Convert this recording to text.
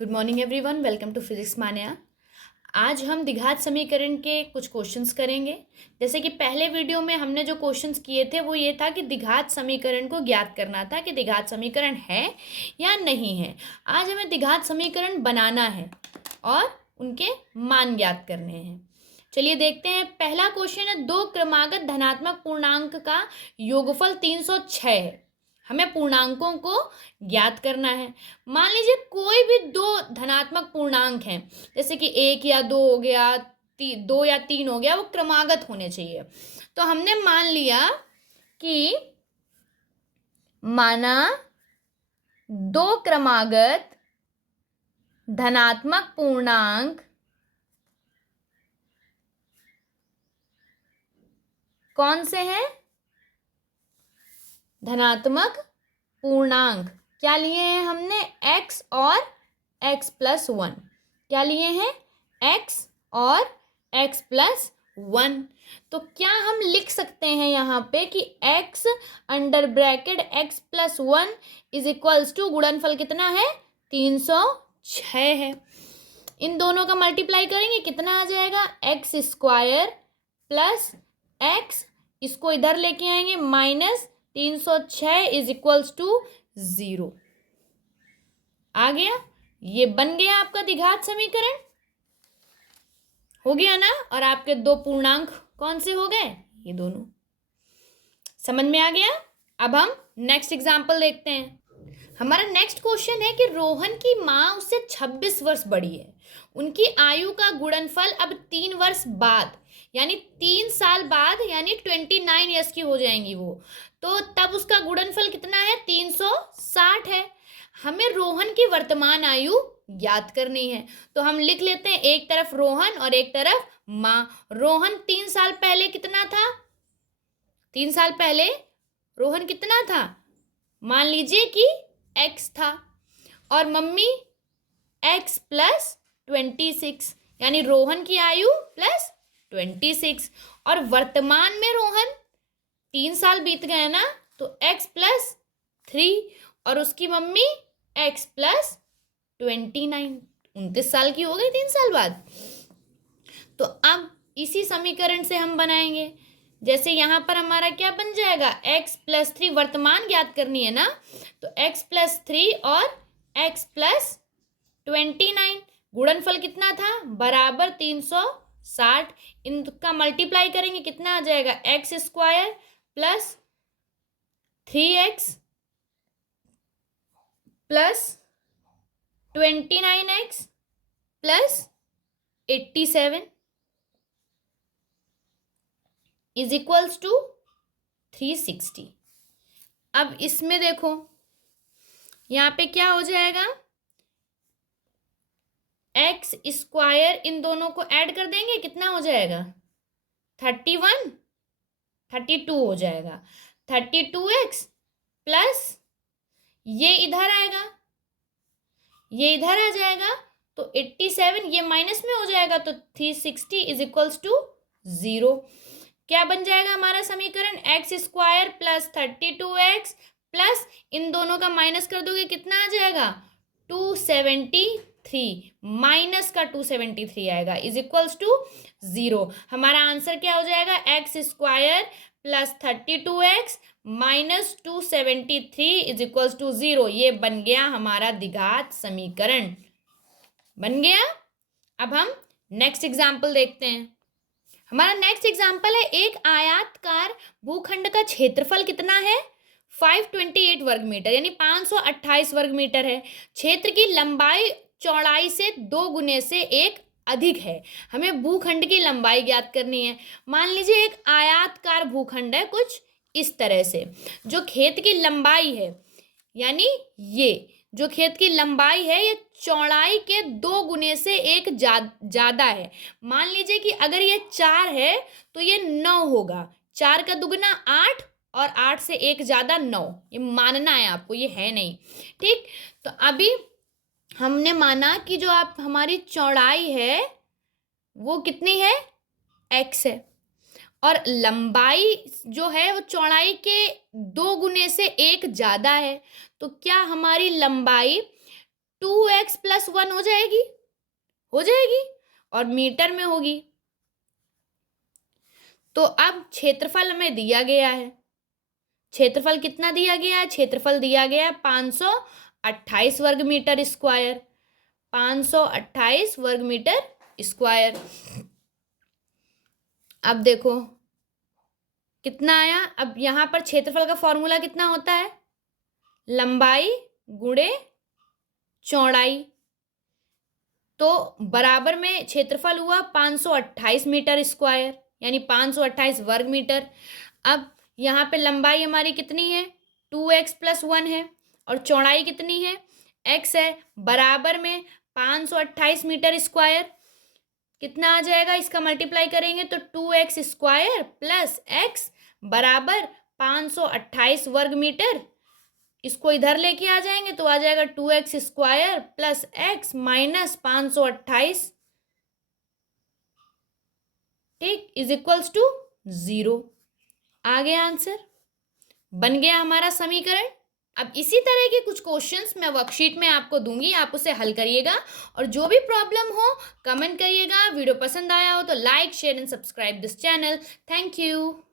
Good morning everyone, welcome to physics Manya. आज हम द्विघात समीकरण के कुछ क्वेश्चंस करेंगे। जैसे कि पहले वीडियो में हमने जो क्वेश्चंस किए थे वो ये था कि द्विघात समीकरण को ज्ञात करना था कि द्विघात समीकरण है या नहीं है। आज हमें द्विघात समीकरण बनाना है और उनके मान ज्ञात करने हैं। चलिए देखते हैं। पहला क्वेश्चन है, दो क्रमागत धनात्मक पूर्णांक का योगफल 306 है। हमें पूर्णांकों को ज्ञात करना है। मान लीजिए कोई भी दो धनात्मक पूर्णांक हैं, जैसे कि 1 या 2 हो गया, 2 या 3 हो गया, वो क्रमागत होने चाहिए। तो हमने मान लिया कि माना दो क्रमागत धनात्मक पूर्णांक कौन से हैं? धनात्मक पूर्णांक क्या लिए हैं हमने? x और x+1। क्या लिए हैं? x और x+1। तो क्या हम लिख सकते हैं यहाँ पे कि x under bracket x+1 is equals to गुणनफल कितना है? 306 है। इन दोनों का मल्टीप्लाई करेंगे, कितना आ जाएगा? x² प्लस x, इसको इधर लेके आएंगे, -306 इज इक्वल्स टू 0। आ गया? ये बन गया आपका द्विघात समीकरण। हो गया ना? और आपके दो पूर्णांक कौन से हो गए? ये दोनों। समझ में आ गया? अब हम नेक्स्ट एग्जांपल देखते हैं। हमारा नेक्स्ट क्वेश्चन है कि रोहन की माँ उससे 26 वर्ष बड़ी है। उनकी आयु का गुणनफल अब 3 वर्ष बाद, यानी 3 साल बाद, यानी 29 ईयर्स की हो जाएंगी वो। तो तब उसका गुणनफल कितना है? 360 है। हमें रोहन की वर्तमान आयु ज्ञात करनी है। तो हम लिख लेते हैं, एक तरफ रोहन और एक तरफ माँ। रोहन 3 साल पहले कितना था? 3 साल पहले रोहन कितना था? मान लीजिए कि x था, और मम्मी x+26, यानी रोहन की आयु +26। और वर्तमान में रोहन 3 साल बीत गए ना, तो x+3, और उसकी मम्मी x+29, 29 साल की हो गई 3 साल बाद। तो अब इसी समीकरण से हम बनाएंगे। जैसे यहाँ पर हमारा क्या बन जाएगा? x+3, वर्तमान ज्ञात करनी है ना, तो x+3 और x+29, गुणनफल कितना था? बराबर 360। इनका मल्टीप्लाई करेंगे, कितना आ जाएगा? x² plus 3x plus 29x plus 87 is equals to 360। अब इसमें देखो, यहाँ पे क्या हो जाएगा? x², इन दोनों को ऐड कर देंगे, कितना हो जाएगा? 31, 32 हो जाएगा। 32x प्लस ये इधर आएगा, ये इधर आ जाएगा, तो 87, ये माइनस में हो जाएगा, तो 360 इज इक्वल्स टू 0। क्या बन जाएगा हमारा समीकरण? x² प्लस 32x प्लस इन दोनों का माइनस कर दोगे, कितना आ जाएगा? 273, माइनस का 273 आएगा, इज इक्वल्स टू 0। हमारा आंसर क्या हो जाएगा? x² plus 32x minus 273 is equals to 0। ये बन गया हमारा द्विघात समीकरण। बन गया। अब हम नेक्स्ट एग्जाम्पल देखते हैं। हमारा नेक्स्ट एग्जाम्पल है, एक आयताकार भूखंड का क्षेत्रफल कितना है? 528 वर्ग मीटर, यानी 528 वर्ग मीटर है। क्षेत्र की लंबाई चौड़ाई से 2 गुने से 1 अधिक है। हमें भूखंड की लंबाई ज्ञात करनी है। मान लीजिए एक आयताकार भूखंड है कुछ इस तरह से। जो खेत की लंबाई है, यानी ये जो खेत की लंबाई है, ये चौड़ाई के 2 गुने से 1 ज्यादा है। मान लीजिए कि अगर ये 4 है तो ये 9 होगा। 4 का दुगना 8 और 8 से 1 ज्यादा 9। ये मानना है आपको, ये है नहीं। ठीक, तो अभी हमने माना कि जो आप हमारी चौड़ाई है वो कितनी है? x है, और लंबाई जो है वो चौड़ाई के 2 गुने से 1 ज्यादा है। तो क्या हमारी लंबाई 2x+1 हो जाएगी, हो जाएगी, और मीटर में होगी। तो अब क्षेत्रफल हमें दिया गया है, क्षेत्रफल कितना दिया गया है, क्षेत्रफल दिया गया है 528 वर्ग मीटर स्क्वायर, 528 वर्ग मीटर स्क्वायर। अब देखो कितना आया। अब यहाँ पर क्षेत्रफल का फॉर्मूला कितना होता है, लंबाई गुणे चौड़ाई। तो बराबर में क्षेत्रफल हुआ 528 मीटर स्क्वायर, यानी 528 वर्ग मीटर। अब यहाँ पे लंबाई हमारी कितनी है, 2x+1 है, और चौड़ाई कितनी है, x है। बराबर में 528 मीटर स्क्वायर कितना आ जाएगा, इसका मल्टीप्लाई करेंगे तो 2x² प्लस x बराबर 528 वर्ग मीटर। इसको इधर लेके आ जाएंगे तो आ जाएगा 2x² प्लस x माइनस 528, ठीक, इज इक्वल्स टू 0। आ गया आंसर, बन गया हमारा समीकरण। अब इसी तरह के कुछ क्वेश्चंस मैं वर्कशीट में आपको दूंगी, आप उसे हल करिएगा, और जो भी प्रॉब्लम हो कमेंट करिएगा। वीडियो पसंद आया हो तो like share and subscribe this channel. Thank you.